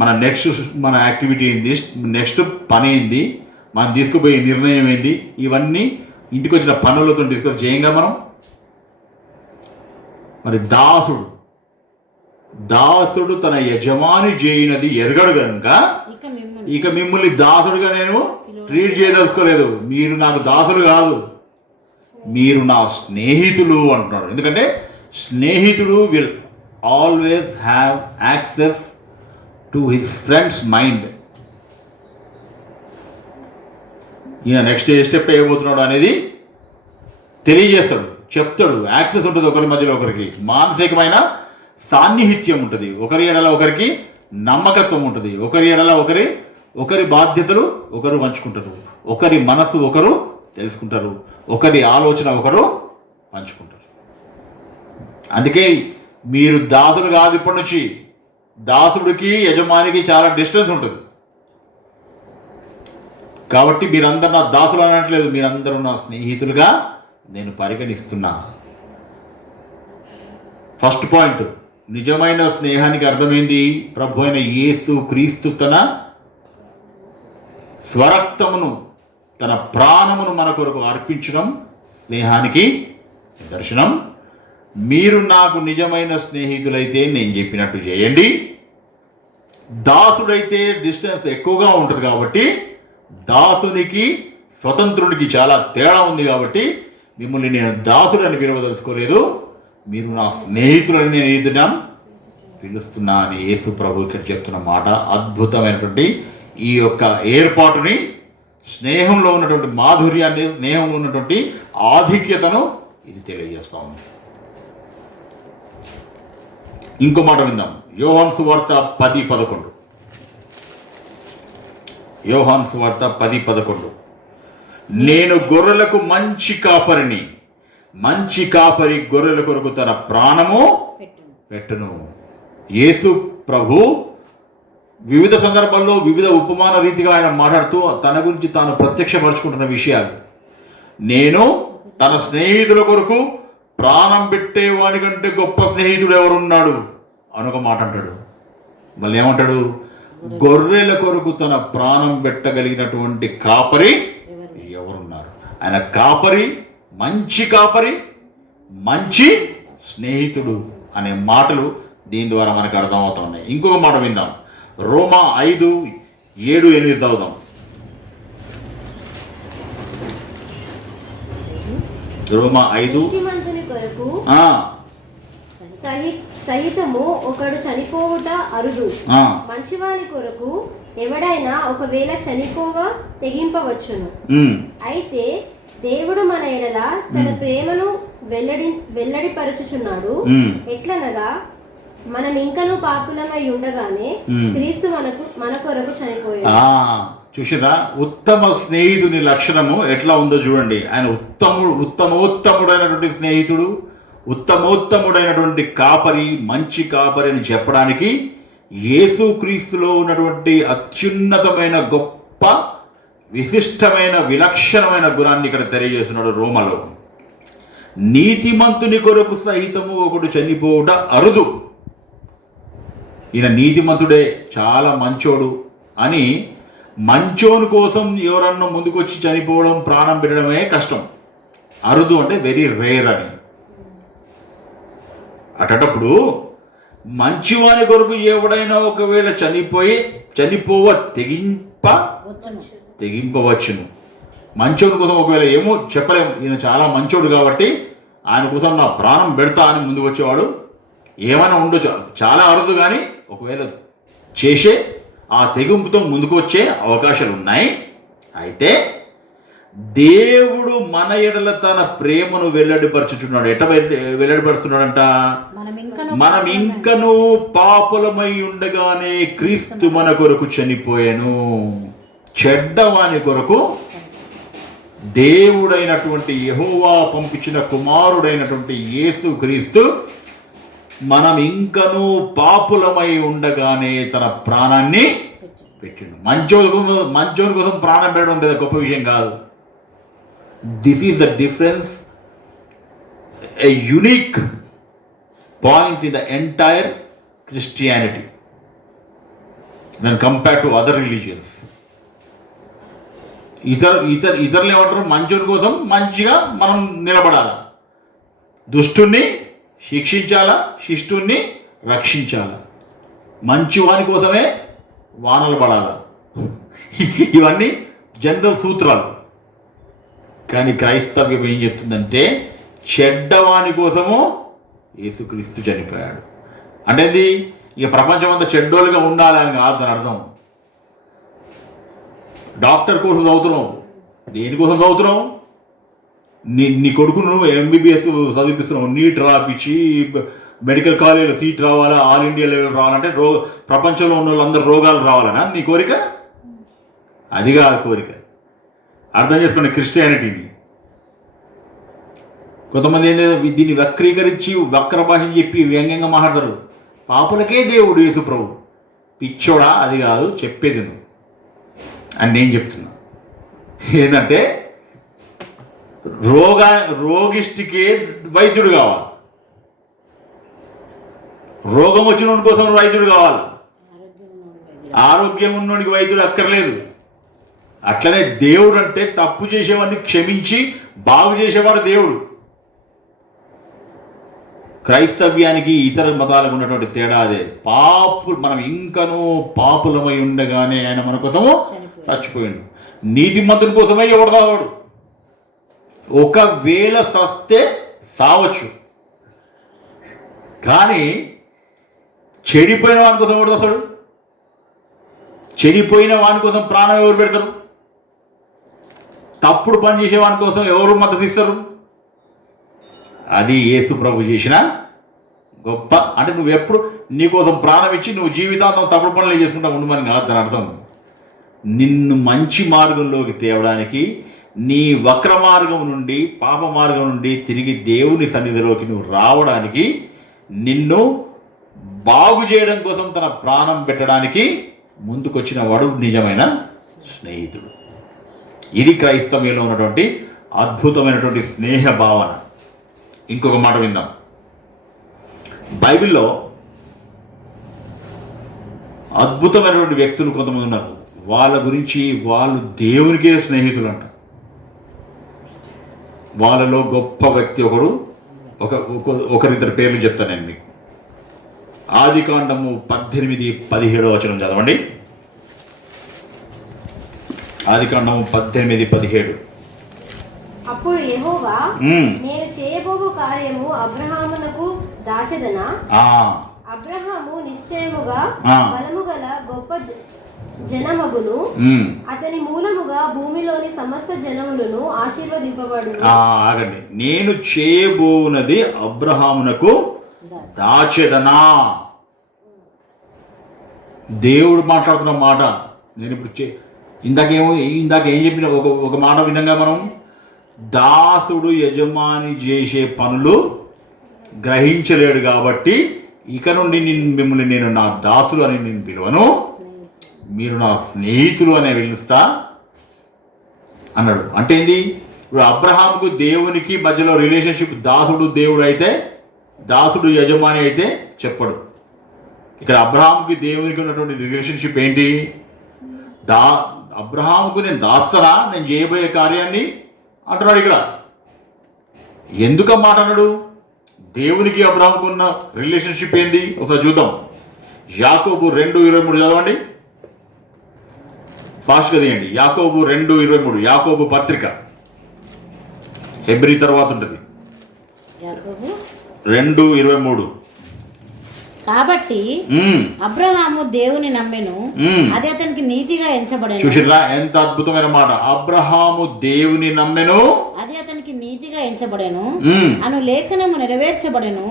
మన నెక్స్ట్ మన యాక్టివిటీ ఏంది, నెక్స్ట్ పని ఏంది, మనం తీసుకుపోయే నిర్ణయం ఏంది, ఇవన్నీ ఇంటికి వచ్చిన పనులతో డిస్కస్ చేయంగా మనం. మరి దాసుడు తన యజమాని చేయనది ఎరగడు కనుక ఇక మిమ్మల్ని దాసుడుగా నేను ట్రీట్ చేయదలుచుకోలేదు. మీరు నాకు దాసుడు కాదు, మీరు నా స్నేహితులు అంటున్నాడు. ఎందుకంటే స్నేహితుడు will always have access to his friends mind. ఈయన నెక్స్ట్ ఏ స్టెప్ వేయబోతున్నాడు అనేది తెలియజేస్తాడు, చెప్తాడు. యాక్సెస్ ఉంటుంది ఒకరి మధ్యలో ఒకరికి, మానసికమైన సాన్నిహిత్యం ఉంటుంది, ఒకరి ఎడల ఒకరికి నమ్మకత్వం ఉంటుంది, ఒకరి ఎడల ఒకరి బాధ్యతలు ఒకరు పంచుకుంటారు, ఒకరి మనసు ఒకరు తెలుసుకుంటారు, ఒకరి ఆలోచన ఒకరు పంచుకుంటారు. అందుకే మీరు దాసుడు కాదు, ఇప్పటి నుంచి దాసుడికి యజమానికి చాలా డిస్టెన్స్ ఉంటుంది. కాబట్టి మీరందరూ నా దాసులు అనట్లేదు, మీరందరూ నా స్నేహితులుగా నేను పరిగణిస్తున్నా. ఫస్ట్ పాయింట్, నిజమైన స్నేహానికి అర్థమైంది ప్రభు అయిన యేసు క్రీస్తు తన స్వరక్తమును, తన ప్రాణమును మన కొరకు అర్పించడం స్నేహానికి దర్శనం. మీరు నాకు నిజమైన స్నేహితులైతే నేను చెప్పినట్టు చేయండి. దాసుడైతే డిస్టెన్స్ ఎక్కువగా ఉంటుంది కాబట్టి, దాసునికి స్వతంత్రుడికి చాలా తేడా ఉంది కాబట్టి మిమ్మల్ని నేను దాసుడు అని పిలవదలుచుకోలేదు, మీరు నా స్నేహితులని నేను ఈ దినం పిలుస్తున్నా అని యేసు ప్రభు ఇక్కడ చెప్తున్న మాట. అద్భుతమైనటువంటి ఈ యొక్క ఏర్పాటుని, స్నేహంలో ఉన్నటువంటి మాధుర్యాన్ని, స్నేహంలో ఉన్నటువంటి ఆధిక్యతను ఇది తెలియజేస్తా ఉంది. ఇంకో మాట విందాం. యోహాను సువార్త 10:11. యోహాను సువార్త 10:11. నేను గొర్రెలకు మంచి కాపరిని, మంచి కాపరి గొర్రెల కొరకు తన ప్రాణము పెట్టును. యేసు ప్రభు వివిధ సందర్భాల్లో వివిధ ఉపమాన రీతిగా ఆయన మాట్లాడుతూ తన గురించి తాను ప్రత్యక్షపరుచుకుంటున్న విషయాలు. నేను తన స్నేహితుల కొరకు ప్రాణం పెట్టేవాడి కంటే గొప్ప స్నేహితుడు ఎవరున్నాడు అనొక మాట అంటాడు. మళ్ళీ ఏమంటాడు? గొర్రెల కొరకు తన ప్రాణం పెట్టగలిగినటువంటి కాపరి ఎవరున్నారు? ఆయన కాపరి, మంచి కాపరి, మంచి స్నేహితుడు అనే మాటలు దీని ద్వారా మనకు అర్థమవుతున్నాయి. ఇంకొక మాట విందాం. రోమా 5:7-8 చదువుదాం. రోమా 5. సహితము ఒకడు చనిపోవుట అరుదు, మంచివాని కొరకు ఎవడైనా ఒకవేళ చనిపోవ తెగింపవచ్చును. అయితే దేవుడు మన ఎడల తన ప్రేమను వెల్లడిపరచుచున్నాడు. ఎట్లనగా మనం ఇంకనూ పాపులమై ఉండగానే క్రీస్తు మన కొరకు చనిపోయాడు. చూసిరా, ఉత్తమ స్నేహితుని లక్షణము ఎట్లా ఉందో చూడండి. ఆయన ఉత్తమోత్తముడైనటువంటి స్నేహితుడు, ఉత్తమోత్తముడైనటువంటి కాపరి, మంచి కాపరి అని చెప్పడానికి యేసు క్రీస్తులో ఉన్నటువంటి అత్యున్నతమైన గొప్ప విశిష్టమైన విలక్షణమైన గుణాన్ని ఇక్కడ తెలియజేస్తున్నాడు రోమలో. నీతిమంతుని కొరకు సహితము ఒకడు చనిపోవుట అరుదు. ఈయన నీతిమంతుడే, చాలా మంచోడు అని మంచోని కోసం ఎవరన్నా ముందుకొచ్చి చనిపోవడం, ప్రాణం పెట్టడమే కష్టం. అరుదు అంటే వెరీ రేర్ అని. అటప్పుడు మంచివాని కొరకు ఎవడైనా ఒకవేళ చనిపోవ తెగింపవచ్చును. మంచోడి కోసం ఒకవేళ ఏమో చెప్పలేము, ఈయన చాలా మంచోడు కాబట్టి ఆయన కోసం నా ప్రాణం పెడతా అని ముందుకు వచ్చేవాడు ఏమైనా ఉండొచ్చు, చాలా అరుదు. కానీ ఒకవేళ చేసే ఆ తెగింపుతో ముందుకు వచ్చే అవకాశాలు ఉన్నాయి. అయితే దేవుడు మన ఎడల తన ప్రేమను వెల్లడిపరచుచున్నాడు. ఎట్లా వెల్లడిపరుస్తున్నాడంట? మనం ఇంకనూ పాపులమై ఉండగానే క్రీస్తు మన కొరకు చనిపోయాను. చెడ్డవాని కొరకు దేవుడైనటువంటి యెహోవా పంపించిన కుమారుడైనటువంటి యేసుక్రీస్తు మనం ఇంకనూ పాపులమై ఉండగానే తన ప్రాణాన్ని పెట్టిండు. మంచోని కోసం ప్రాణం పెట్టడం పెద్ద గొప్ప విషయం కాదు. This is the difference, a unique point in the entire Christianity when compared to other religions. ఇతరులు ఏమంటారు? మంచోని కోసం మంచిగా మనం నిలబడాలా, దుష్టుణ్ణి శిక్షించాలా, శిష్టుణ్ణి రక్షించాలా, మంచి వాని కోసమే వానలు పడాలా. ఇవన్నీ జనరల్ సూత్రాలు. కానీ క్రైస్తవ్యం ఏం చెప్తుందంటే చెడ్డవాని కోసము యేసుక్రీస్తు చనిపోయాడు. అంటే ఇది ఇక ప్రపంచం అంతా చెడ్డోలుగా ఉండాలని కాదు అని అర్థం. డాక్టర్ కోసం చదువుతున్నావు, దేనికోసం చదువుతున్నావు? నీ కొడుకును ఎంబీబీఎస్ చదివిస్తున్నావు, నీట్ రాపించి మెడికల్ కాలేజీలో సీట్ రావాలా, ఆల్ ఇండియా లెవెల్ రావాలంటే ప్రపంచంలో ఉన్న వాళ్ళందరూ రోగాలు రావాలనా నీ కోరిక? అది కాదు కోరిక. అర్థం చేసుకోండి క్రిస్టియానిటీని. కొంతమంది ఏం లేదు, దీన్ని వక్రీకరించి వక్ర భాష చెప్పి వ్యంగ్యంగా మాట్లాడతారు. పాపులకే దేవుడు యేసు ప్రభు. పిచ్చోడా? అది కాదు చెప్పేది నువ్వు అని నేను చెప్తున్నా. ఏంటంటే రోగిష్టికే వైద్యుడు కావాలి, రోగం వచ్చిన కోసం వైద్యుడు కావాలి, ఆరోగ్యం ఉన్నోడికి వైద్యుడు అక్కర్లేదు. అట్లనే దేవుడు అంటే తప్పు చేసేవాడిని క్షమించి బాగు చేసేవాడు దేవుడు. క్రైస్తవ్యానికి ఇతర మతాలకు ఉన్నటువంటి తేడా అదే. మనం ఇంకనూ పాపులమై ఉండగానే ఆయన మన కోసము చచ్చిపోయిండు. నీతిమంతుని కోసమే ఎవడు సావాడు? ఒకవేళ సస్తే సావచ్చు, కానీ చెడిపోయిన వాని కోసం ఎవడు వస్తాడు? చెడిపోయిన వాని కోసం ప్రాణం ఎవరు పెడతారు? తప్పుడు పని చేసే వాని కోసం ఎవరు మద్దతు ఇస్తారు? అది యేసు ప్రభు చేసిన గొప్ప. అంటే నువ్వు ఎప్పుడు నీకోసం ప్రాణం ఇచ్చి నువ్వు జీవితాంతం తప్పుడు పనులు చేసుకుంటా ఉండమని కాదు దాని అర్థం. నిన్ను మంచి మార్గంలోకి తేవడానికి, నీ వక్ర మార్గం నుండి, పాప మార్గం నుండి తిరిగి దేవుని సన్నిధిలోకి నువ్వు రావడానికి, నిన్ను బాగు చేయడం కోసం తన ప్రాణం పెట్టడానికి ముందుకొచ్చిన వాడు నిజమైన స్నేహితుడు. ఇది క్రైస్తవ్యంలో ఉన్నటువంటి అద్భుతమైనటువంటి స్నేహ భావన. ఇంకొక మాట విందాం. బైబిల్లో అద్భుతమైనటువంటి వ్యక్తులు కొంతమంది ఉన్నారు. వాళ్ళ గురించి వాళ్ళు దేవునికే స్నేహితులు అంట. వాళ్ళలో గొప్ప వ్యక్తి ఒకరిద్దరు పేర్లు చెప్తాను నేను మీకు. ఆదికాండము 18:17 చదవండి. ఆదికాండము 18:17. అప్పుడు యెహోవా, నేను చేయబోవు కార్యము అబ్రహామునకు దాచెదనా? అబ్రహాము నిశ్చయముగా బలము గల గొప్ప జనమగును, అతని మూలముగా భూమిలోని సమస్త జనములను ఆశీర్వదింపబడును. ఆగండి. నేను చేయబోనది అబ్రహామునకు దాచెదనా. దేవుడు మాట్లాడుతున్న మాట. నేను ఇప్పుడు ఇందాక ఏం చెప్పిన ఒక మాట వినంగా మనం, దాసుడు యజమాని చేసే పనులు గ్రహించలేడు కాబట్టి ఇక నుండి మిమ్మల్ని నేను నా దాసులు అని నేను పిలువను, మీరు నా స్నేహితులు అనే పిలుస్తా అన్నాడు. అంటే ఏంది? ఇప్పుడు అబ్రహాంకు దేవునికి మధ్యలో రిలేషన్షిప్, దాసుడు దేవుడు అయితే, దాసుడు యజమాని అయితే చెప్పడు. ఇక్కడ అబ్రహాంకి దేవునికి ఉన్నటువంటి రిలేషన్షిప్ ఏంటి? అబ్రహాంకు నేను దాస్తనా, నేను చేయబోయే కార్యాన్ని అంటున్నాడు. ఇక్కడ ఎందుకు మాట అన్నాడు? దేవునికి అబ్రహాంకు ఉన్న రిలేషన్షిప్ ఏంది ఒకసారి చూద్దాం. యాకోబు 2:23 చదవండి. ఫాస్ట్గా తీయండి. యాకోబు 2:23. యాకోబు పత్రిక, హెబ్రీ తర్వాత ఉంటుంది. 2:23. కాబట్టి అబ్రహాము దేవుని నమ్మెను, అది అతనికి నీతిగా ఎంచబడెను. చూసిరా ఎంత అద్భుతమైన మాట. అబ్రహాము దేవుని నమ్మెను, అది అతనికి నీతిగా ఎంచబడెను అను లేఖనము నెరవేర్చబడెను,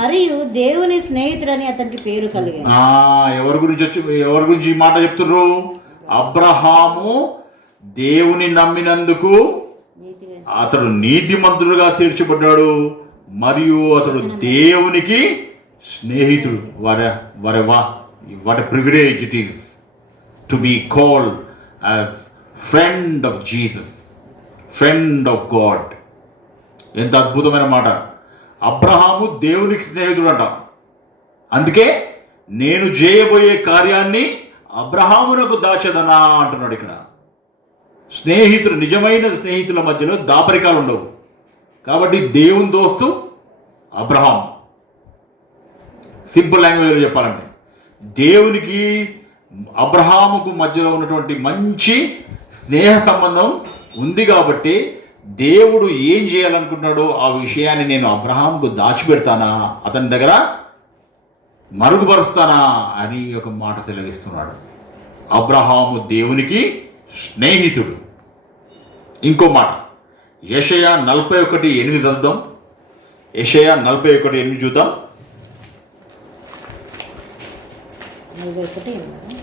మరియు దేవుని స్నేహితుడని అతనికి పేరు కలిగెను. ఎవరి గురించి మాట చెప్తున్నారు? అబ్రహాము దేవుని నమ్మినందుకు అతడు నీతిమంతుడుగా తీర్చబడ్డాడు మరియు అతడు దేవునికి స్నేహితుడు. What privilege it is to be called as friend of Jesus, friend of God. ఎంత అద్భుతమైన మాట. అబ్రహాము దేవునికి స్నేహితుడు అంట. అందుకే నేను చేయబోయే కార్యాన్ని అబ్రహామునకు దాచదనా అంటున్నాడు ఇక్కడ. స్నేహితులు, నిజమైన స్నేహితుల మధ్యలో దాపరికాలు ఉండవు. కాబట్టి దేవుని దోస్తు అబ్రహాం. సింపుల్ లాంగ్వేజ్లో చెప్పాలంటే దేవునికి అబ్రహాముకు మధ్యలో ఉన్నటువంటి మంచి స్నేహ సంబంధం ఉంది. కాబట్టి దేవుడు ఏం చేయాలనుకుంటున్నాడో ఆ విషయాన్ని నేను అబ్రహాముకు దాచిపెడతానా, అతని దగ్గర మరుగుపరుస్తానా అని ఒక మాట సెలవిస్తున్నాడు. అబ్రహాము దేవునికి స్నేహితుడు. ఇంకో మాట యెషయా 41:8 చదువుదాం. యెషయా 41:8 చూద్దాం.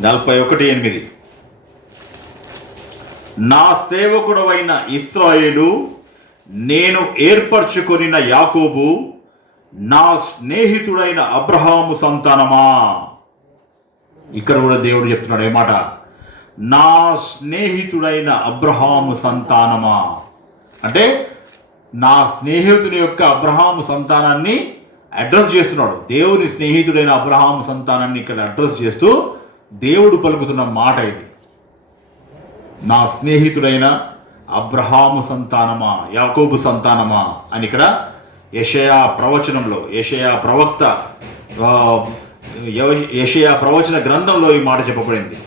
41:8 నా సేవకుడవైన ఇశ్రాయేలు, నేను ఏర్పరచుకొనిన యాకోబు, నా స్నేహితుడైన అబ్రహాము సంతానమా. ఇక్కడ కూడా దేవుడు చెప్తున్నాడు ఏమాట, నా స్నేహితుడైన అబ్రహాము సంతానమా. అంటే నా స్నేహితుని యొక్క అబ్రహాము సంతానాన్ని అడ్రస్ చేస్తున్నాడు. దేవుని స్నేహితుడైన అబ్రహాము సంతానాన్ని ఇక్కడ అడ్రస్ చేస్తూ దేవుడు పలుకుతున్న మాట ఇది. నా స్నేహితుడైన అబ్రహాము సంతానమా, యాకోబు సంతానమా అని ఇక్కడ యెషయా ప్రవచనంలో, యెషయా ప్రవచన గ్రంథంలో ఈ మాట చెప్పబడింది.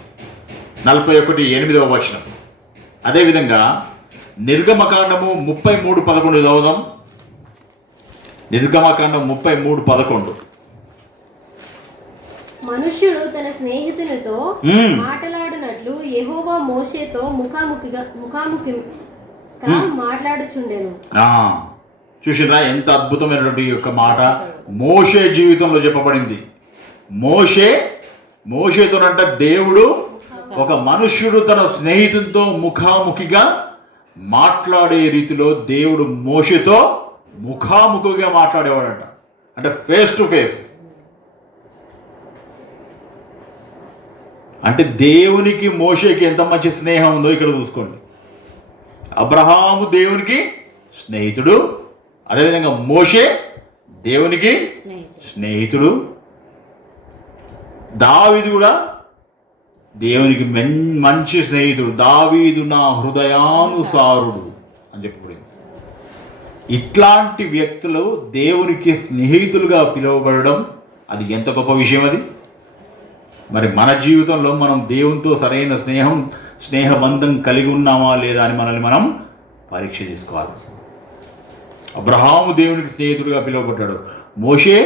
41:8 అదేవిధంగా నిర్గమకాండము 33:11 చదువుదాం. నిర్గమకాండం 33:11 మనుష్యుడు తన స్నేహితునితో మాట్లాడినట్లు యెహోవా మోషేతో ముఖాముఖిగా మాట్లాడుచుండెను. చూసిరా ఎంత అద్భుతమైనటువంటి యొక్క మాట మోషే జీవితంలో చెప్పబడింది. మోషేతోనంట దేవుడు, ఒక మనుష్యుడు తన స్నేహితునితో ముఖాముఖిగా మాట్లాడే రీతిలో దేవుడు మోషేతో ముఖాముఖిగా మాట్లాడేవాడంట. అంటే ఫేస్ టు ఫేస్. అంటే దేవునికి మోషేకి ఎంత మంచి స్నేహం ఉందో ఇక్కడ చూసుకోండి. అబ్రహాము దేవునికి స్నేహితుడు, అదేవిధంగా మోషే దేవునికి స్నేహితుడు. దావీదు కూడా దేవునికి మంచి స్నేహితుడు. దావీదు నా హృదయానుసారుడు అని చెప్పబడింది. ఇట్లాంటి వ్యక్తులు దేవునికి స్నేహితులుగా పిలువబడడం అది ఎంత గొప్ప విషయం. అది మరి మన జీవితంలో మనం దేవునితో సరైన స్నేహబంధం కలిగి ఉన్నామా లేదా అని మనల్ని మనం పరీక్ష చేసుకోవాలి. అబ్రహాము దేవునికి స్నేహితుడిగా పిలువబడ్డాడు, మోషే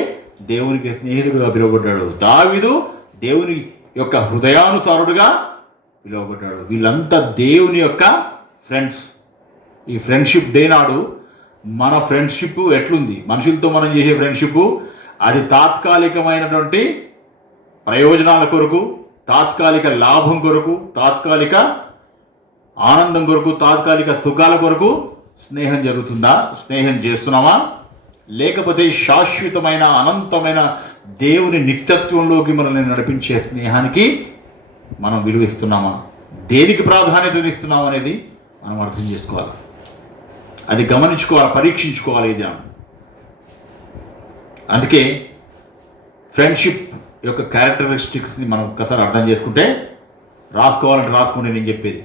దేవునికి స్నేహితుడిగా పిలువబడ్డాడు, దావీదు దేవుని యొక్క హృదయానుసారుడుగా పిలువబడ్డాడు. వీళ్ళంతా దేవుని యొక్క ఫ్రెండ్స్. ఈ ఫ్రెండ్షిప్ డే నాడు మన ఫ్రెండ్షిప్ ఎట్లుంది, మనుషులతో మనం చేసే ఫ్రెండ్షిప్ అది తాత్కాలికమైనటువంటి ప్రయోజనాల కొరకు, తాత్కాలిక లాభం కొరకు, తాత్కాలిక ఆనందం కొరకు, తాత్కాలిక సుఖాల కొరకు స్నేహం జరుగుతుందా, స్నేహం చేస్తున్నామా, లేకపోతే శాశ్వతమైన అనంతమైన దేవుని నిత్యత్వంలోకి మనల్ని నడిపించే స్నేహానికి మనం విలువిస్తున్నామా, దేనికి ప్రాధాన్యత ఇస్తున్నాం అనేది మనం అర్థం చేసుకోవాలి. అది గమనించుకోవాలి, పరీక్షించుకోవాలి. ఇది అందుకే ఫ్రెండ్షిప్ యొక్క క్యారెక్టరిస్టిక్స్ని మనం ఒక్కసారి అర్థం చేసుకుంటే, రాసుకోవాలంటే రాసుకోండి నేను చెప్పేది.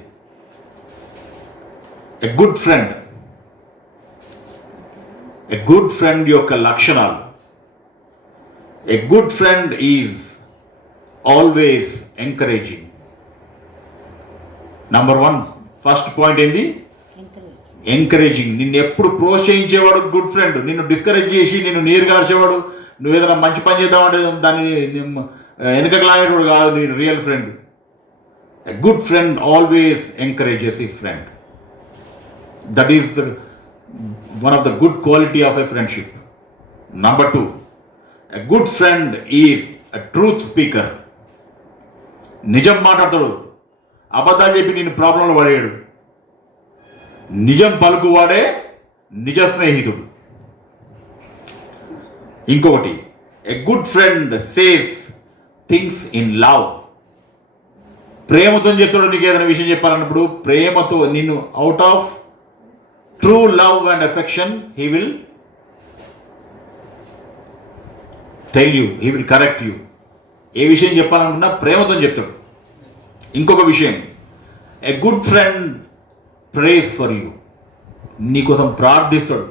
ఎ గుడ్ ఫ్రెండ్ యొక్క లక్షణాలు. ఎ good friend is always encouraging. Number 1 first point ఏంది? ఎంకరేజింగ్. నిన్ను ఎప్పుడు ప్రోత్సహించేవాడు గుడ్ ఫ్రెండ్. నిన్ను డిస్కరేజ్ చేసి నిన్ను నీరుగార్చేవాడు, నువ్వు ఏదైనా మంచి పని చేద్దామంటే దాన్ని వెనుకకు లాగేవాడు కాదు నీ real friend. A good friend always encourages his friend. That is one of the good quality of a friendship. Number 2, a good friend is a truth speaker. నిజం మాట్లాడతాడు, అబద్ధాలు చెప్పి నేను ప్రాబ్లంలో పడేయడు. నిజం పలుకువాడే నిజ స్నేహితుడు. ఇంకొకటి, a good friend says things in love. ప్రేమతో చెప్తాడు. నీకు ఏదైనా విషయం చెప్పాలన్నప్పుడు ప్రేమతో నిన్ను out of true love and affection he will tell you, he will correct you. ఏ విషయం చెప్పాలనుకున్నా ప్రేమతో చెప్తాడు. ఇంకొక విషయం, a good friend prays for you. నీకోసం ప్రార్థిస్తాడు.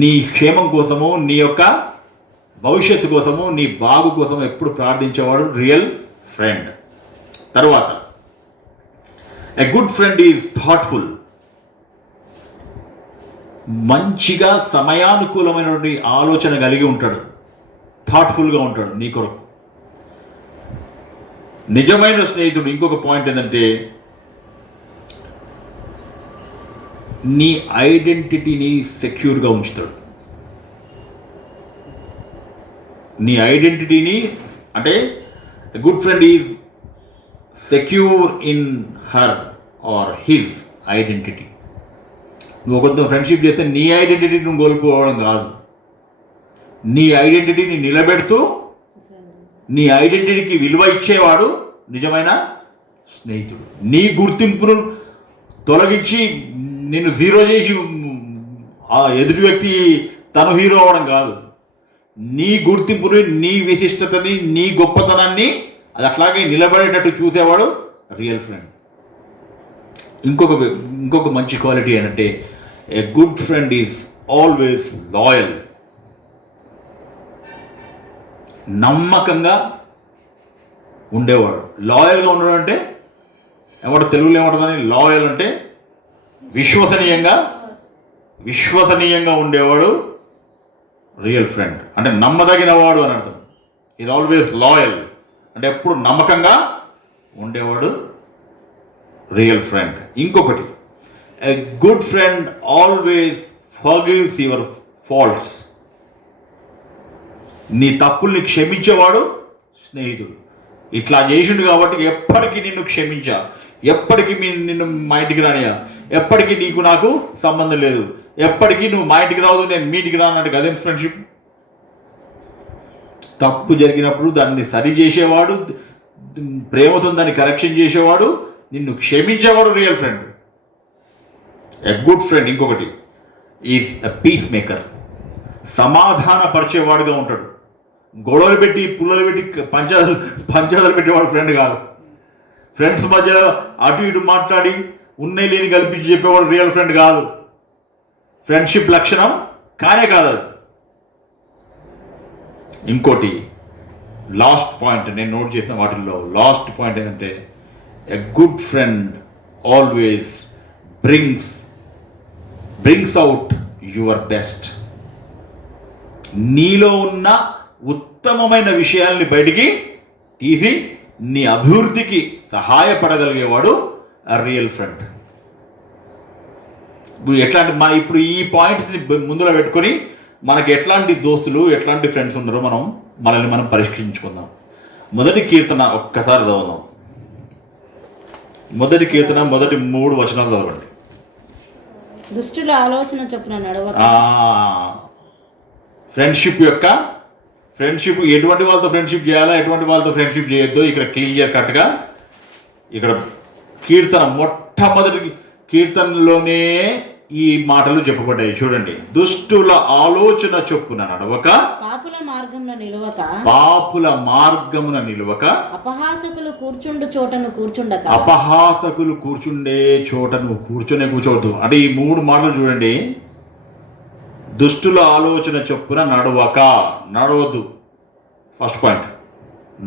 నీ క్షేమం కోసము, నీ యొక్క భవిష్యత్తు కోసము, నీ బాగు కోసం ఎప్పుడు ప్రార్థించేవాడు రియల్ ఫ్రెండ్. తర్వాత, ఎ గుడ్ ఫ్రెండ్ ఈజ్ థాట్ఫుల్. మంచిగా సమయానుకూలమైనటువంటి ఆలోచన కలిగి ఉంటాడు, థాట్ఫుల్గా ఉంటాడు నీ కొరకు. నిజమైన స్నేహితుడు ఇంకొక పాయింట్ ఏంటంటే నీ ఐడెంటిటీని సెక్యూర్గా ఉంచుతాడు. నీ ఐడెంటిటీని అంటే good friend is secure in her or his identity. నువ్వు ఒకరితో ఫ్రెండ్షిప్ చేస్తే నీ ఐడెంటిటీ నువ్వు కోల్పోవడం కాదు, నీ ఐడెంటిటీని నిలబెడుతూ నీ ఐడెంటిటీకి విలువ ఇచ్చేవాడు నిజమైన స్నేహితుడు. నీ గుర్తింపును తొలగించి నిన్ను జీరో చేసి ఆ ఎదుటి వ్యక్తి తను హీరో అవ్వడం కాదు, నీ గుర్తింపుని, నీ విశిష్టతని, నీ గొప్పతనాన్ని అది అట్లాగే నిలబడేటట్టు చూసేవాడు రియల్ ఫ్రెండ్. ఇంకొక మంచి క్వాలిటీ ఏంటంటే a good friend is always loyal. నమ్మకంగా ఉండేవాడు. లాయల్గా ఉండడం అంటే తెలుగులో ఏమంటుందని, లాయల్ అంటే విశ్వసనీయంగా ఉండేవాడు రియల్ ఫ్రెండ్. అంటే నమ్మదగిన వాడు అని అర్థం. ఇది ఆల్వేస్ లాయల్ అంటే ఎప్పుడు నమ్మకంగా ఉండేవాడు రియల్ ఫ్రెండ్. ఇంకొకటి, a good friend always forgives your faults. నీ తప్పుల్ని క్షమించేవాడు స్నేహితుడు. ఇట్లా చేసిండు కాబట్టి ఎప్పటికీ నిన్ను క్షమించా, ఎప్పటికీ నిన్ను మా ఇంటికి రానియా, ఎప్పటికీ నీకు నాకు సంబంధం లేదు, ఎప్పటికీ నువ్వు మా ఇంటికి రావద్దు, నేను మీ ఇంటికి రానట్టు కదేం ఫ్రెండ్షిప్. తప్పు జరిగినప్పుడు దాన్ని సరి చేసేవాడు, ప్రేమతో దాన్ని కరెక్షన్ చేసేవాడు, నిన్ను క్షమించేవాడు real friend. A good friend ఇంకొకటి ఈజ్ ఎ పీస్ మేకర్. సమాధానపరిచేవాడుగా ఉంటాడు. గొడవలు పెట్టి, పుల్లలు పెట్టి, పంచాలు పెట్టేవాడు ఫ్రెండ్ కాదు. ఫ్రెండ్స్ మధ్యలో అటు ఇటు మాట్లాడి ఉన్నవి లేని కల్పించి చెప్పేవాడు రియల్ ఫ్రెండ్ కాదు. ఫ్రెండ్షిప్ లక్షణం కానే కాదు అది. ఇంకోటి లాస్ట్ పాయింట్ నేను నోట్ చేసిన వాటిల్లో లాస్ట్ పాయింట్ ఏంటంటే ఎ good friend always brings out your best. నీలో ఉన్న ఉత్తమమైన విషయాల్ని బయటికి తీసి నీ అభివృద్ధికి సహాయపడగలిగేవాడు రియల్ ఫ్రెండ్. ఇప్పుడు ఈ పాయింట్ని ముందులో పెట్టుకొని మనకి ఎట్లాంటి దోస్తులు, ఎట్లాంటి ఫ్రెండ్స్ ఉన్నారో మనల్ని మనం పరిష్కరించుకుందాం. మొదటి కీర్తన ఒక్కసారి చదువుదాం. మొదటి కీర్తన మొదటి 3 వచనాలు చదవండి. దుష్టుల ఆలోచన చొప్పున నడవక. ఫ్రెండ్షిప్ ఎటువంటి వాళ్ళతో ఫ్రెండ్షిప్ చేయాలా, ఎటువంటి వాళ్ళతో ఫ్రెండ్షిప్ చేయొద్దో ఇక్కడ క్లియర్ కట్గా ఇక్కడ మొట్టమొదటి కీర్తనలోనే ఈ మాటలు చెప్పబడ్డాయి. చూడండి, దుష్టుల ఆలోచన చొప్పున నడవక, పాపుల మార్గమున నిలవక, అపహాసకులు కూర్చుండే చోటను కూర్చోవద్దు. అంటే ఈ 3 మాటలు చూడండి. దుష్టుల ఆలోచన చొప్పున నడవద్దు. First point,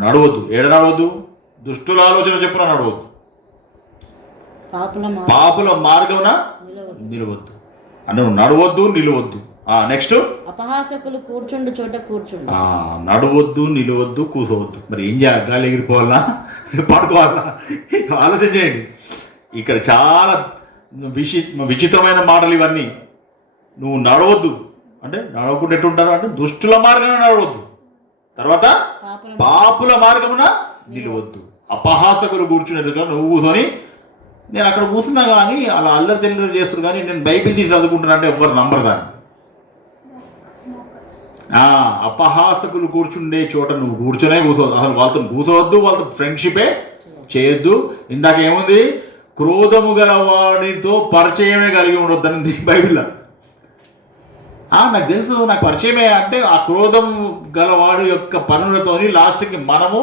నడవద్దు. నడవద్దు? దుష్టుల ఆలోచన చొప్పున నడవద్దు. పాపుల మార్గమున నిలవద్దు. అంటే నువ్వు నడవద్దు, నిలవద్దు. నెక్స్ట్, అపహాసకులు కూర్చుండు చోట కూర్చుండు. నడవద్దు, నిలవద్దు, కూర్చోవద్దు. మరి ఏం చేయాలి? గాలి ఎగిరిపోవాలా, పడుకోవాలా? ఆలోచన చేయండి. ఇక్కడ చాలా విచిత్రమైన మాటలు ఇవన్నీ. నువ్వు నడవద్దు అంటే నడవకుండా ఎట్టుంటారు అంటే దుష్టుల మార్గమున నడవద్దు. తర్వాత పాపుల మార్గమున నిలవద్దు. అపహాసకులు కూర్చునేట్టుగా నువ్వు కూర్చొని నేను అక్కడ కూర్చున్నా కానీ అలా అల్లరి చిల్లరి చేస్తారు, కానీ నేను బైబిల్ తీసి చదువుకుంటున్నా అంటే ఎవ్వరు నమ్మరు దాన్ని. అపహాసకులు కూర్చుండే చోట నువ్వు కూర్చొనే కూర్చోవద్దు, అసలు వాళ్ళతో కూర్చోవద్దు, వాళ్ళతో ఫ్రెండ్షిపే చేయొద్దు. ఇందాక ఏముంది, క్రోధము గల వాడితో పరిచయమే కలిగి ఉండొద్దని బైబిల్లో. నాకు తెలుసు, నాకు పరిచయమే అంటే ఆ క్రోధం గలవాడు యొక్క పనులతోని లాస్ట్కి మనము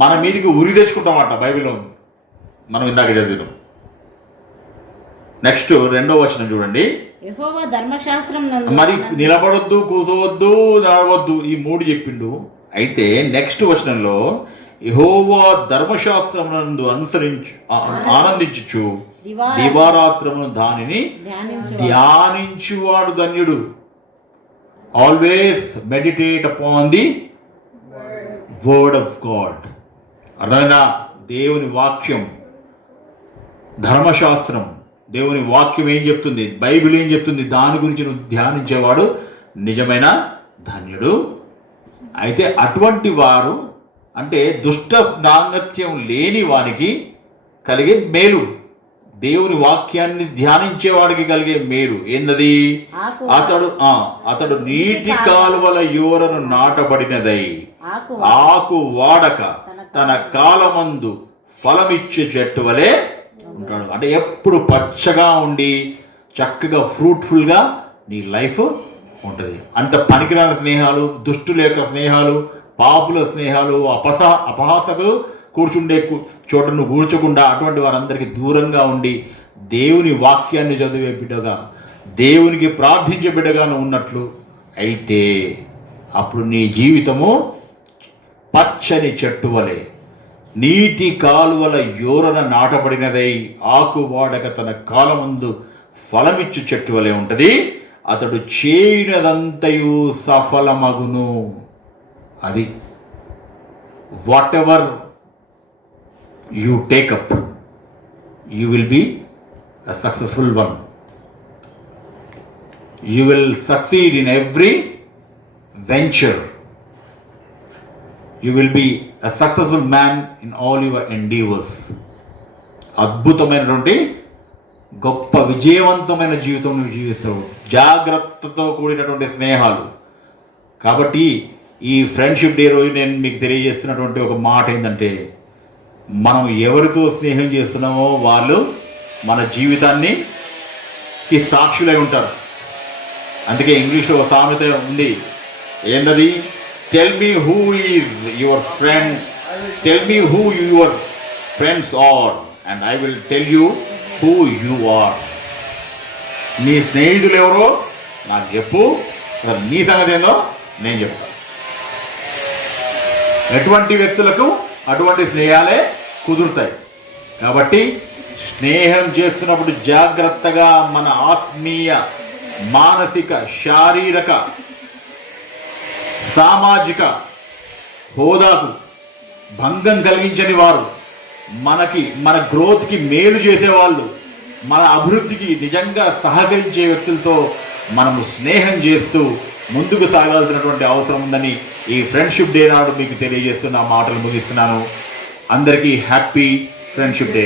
మన మీదికి ఉరి తెచ్చుకుంటామంట బైబిల్లో ఉంది. మనం ఇందాక చదివినాం. నెక్స్ట్ 2వ వచనం చూడండి. యెహోవా ధర్మశాస్త్రం మరి నిలబడొద్దు, కూర్చోవద్దు, నడవద్దు, ఈ 3 చెప్పిండు. అయితే నెక్స్ట్ వచనంలో యెహోవా ధర్మశాస్త్రం నందు ఆనందించుచు దివారాత్రమును దానిని ధ్యానించువాడు ధన్యుడు. Always meditate upon the word of God. అర్థమైనా? దేవుని వాక్యం, ధర్మశాస్త్రం, దేవుని వాక్యం ఏం చెప్తుంది, బైబిల్ ఏం చెప్తుంది, దాని గురించి నువ్వు ధ్యానించేవాడు నిజమైన ధన్యుడు. అయితే అటువంటి వారు అంటే దుష్ట సాంగత్యం లేని వారికి కలిగే మేలు, దేవుని వాక్యాన్ని ధ్యానించేవాడికి కలిగే మేలు ఏందది? అతడు నీటి కాలువల యోరను నాటబడినదై ఆకు వాడక తన కాలమందు ఫలమిచ్చే చెట్టు వలె ఉంటాడు. అంటే ఎప్పుడు పచ్చగా ఉండి చక్కగా ఫ్రూట్ఫుల్గా నీ లైఫ్ ఉంటుంది. అంత పనికిరాని స్నేహాలు, దుష్టుల యొక్క స్నేహాలు, పాపుల స్నేహాలు, అపహాసకులు కూర్చుండే చోటను కూర్చోకుండా అటువంటి వారందరికీ దూరంగా ఉండి దేవుని వాక్యాన్ని చదివే బిడ్డగా, దేవునికి ప్రార్థించే బిడ్డగా ఉన్నట్లు అయితే అప్పుడు నీ జీవితము పచ్చని చెట్టు వలె నీటి కాలువల యోరన నాటబడినదై ఆకు వాడక తన కాలమందు ఫలమిచ్చు చెట్టు వలె ఉంటుంది. అతడు చేయనదంతయు సఫలమగును. అది what ever you take up, you will be a successful one. You will succeed in every venture. You will be a successful man in all your endeavors. అద్భుతమైనటువంటి గొప్ప విజయవంతమైన జీవితం నువ్వు జీవిస్తావు, జాగ్రత్తతో కూడినటువంటి స్నేహాలు. కాబట్టి ఈ ఫ్రెండ్షిప్ డే రోజు నేను మీకు తెలియజేస్తున్నటువంటి ఒక మాట ఏంటంటే, మనం ఎవరితో స్నేహం చేస్తున్నామో వాళ్ళు మన జీవితానికి సాక్షులై ఉంటారు. అందుకే ఇంగ్లీష్లో ఒక సామెత ఉంది, ఏంటది? Tell me who is your friend, tell me who your friends are and I will tell you who you are. నీ స్నేహితులు ఎవరో నాకు చెప్పు, నీ సంగతి ఏందో నేను చెప్తాను. ఎటువంటి వ్యక్తులకు అటువంటి స్నేహాలే కుదురుతాయి. కాబట్టి స్నేహం చేస్తున్నప్పుడు జాగ్రత్తగా మన ఆత్మీయ, మానసిక, శారీరక, సామాజిక హోదాకు భంగం కలిగించని వారు, మన గ్రోత్కి మేలు చేసేవాళ్ళు, మన అభివృద్ధికి నిజంగా సహకరించే వ్యక్తులతో మనము స్నేహం చేస్తూ ముందుకు సాగాల్సినటువంటి అవసరం ఉందని ఈ ఫ్రెండ్షిప్ డే నాడు మీకు తెలియజేస్తున్న మాటలు ముగిస్తున్నాను. అందరికీ హ్యాపీ ఫ్రెండ్షిప్ డే.